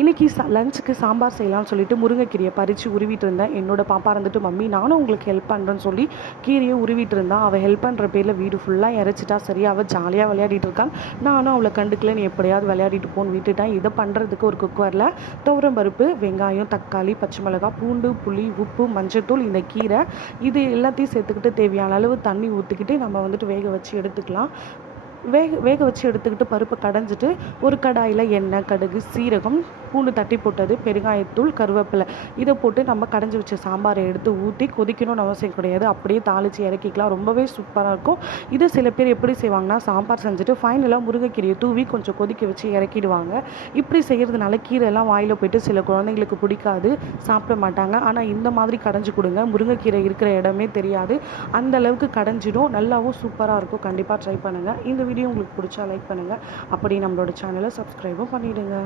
இன்றைக்கி லஞ்சுக்கு சாம்பார் செய்யலாம்னு சொல்லிட்டு முருங்கைக்கீரையை பறித்து உருவிட்டு இருந்தேன். என்னோட பாப்பா இருந்துட்டு, மம்மி நானும் உங்களுக்கு ஹெல்ப் பண்ணுறேன்னு சொல்லி கீரையை உருவிட்டு இருந்தான். அவள் ஹெல்ப் பண்ணுற பேரில் வீடு ஃபுல்லாக இறச்சிட்டா. சரி, அவள் ஜாலியாக விளையாடிட்டு இருக்கான். நானும் அவளை கண்டுக்கல, நீ எப்படியாவது விளையாடிட்டு போன்னு விட்டுட்டேன். இதை பண்ணுறதுக்கு ஒரு குக்கரில் துவரம் பருப்பு, வெங்காயம், தக்காளி, பச்சை மிளகாய், பூண்டு, புளி, உப்பு, மஞ்சள்தூள், இந்த கீரை இது எல்லாத்தையும் சேர்த்துக்கிட்டு தேவையான அளவு தண்ணி ஊற்றிக்கிட்டு நம்ம வந்துட்டு வேக வச்சு எடுத்துக்கலாம். வேக வச்சு எடுத்துக்கிட்டு பருப்பை கடைஞ்சிட்டு ஒரு கடாயில் எண்ணெய், கடுகு, சீரகம், பூண்டு தட்டி போட்டது, பெருங்காயத்தூள், கருவேப்பிலை இதை போட்டு நம்ம கடைஞ்சி வச்ச சாம்பாரை எடுத்து ஊற்றி கொதிக்கணும்னு அவசியம் கிடையாது. அப்படியே தாளித்து இறக்கிக்கலாம். ரொம்பவே சூப்பராக இருக்கும். இது சில பேர் எப்படி செய்வாங்கன்னா, சாம்பார் செஞ்சுட்டு ஃபைனலாக முருங்கைக்கீரையை தூவி கொஞ்சம் கொதிக்க வச்சு இறக்கிடுவாங்க. இப்படி செய்கிறதுனால கீரைலாம் வாயில் போயிட்டு சில குழந்தைங்களுக்கு பிடிக்காது, சாப்பிட மாட்டாங்க. ஆனால் இந்த மாதிரி கடைஞ்சி கொடுங்க, முருங்கைக்கீரை இருக்கிற இடமே தெரியாது. அந்த அளவுக்கு கடைஞ்சிடும், நல்லாவும் சூப்பராக இருக்கும். கண்டிப்பாக ட்ரை பண்ணுங்கள். இந்த வீடியோ உங்களுக்கு பிடிச்சா லைக் பண்ணுங்கள். அப்படி நம்மளோட சேனலை சப்ஸ்கிரைபும் பண்ணிவிடுங்க.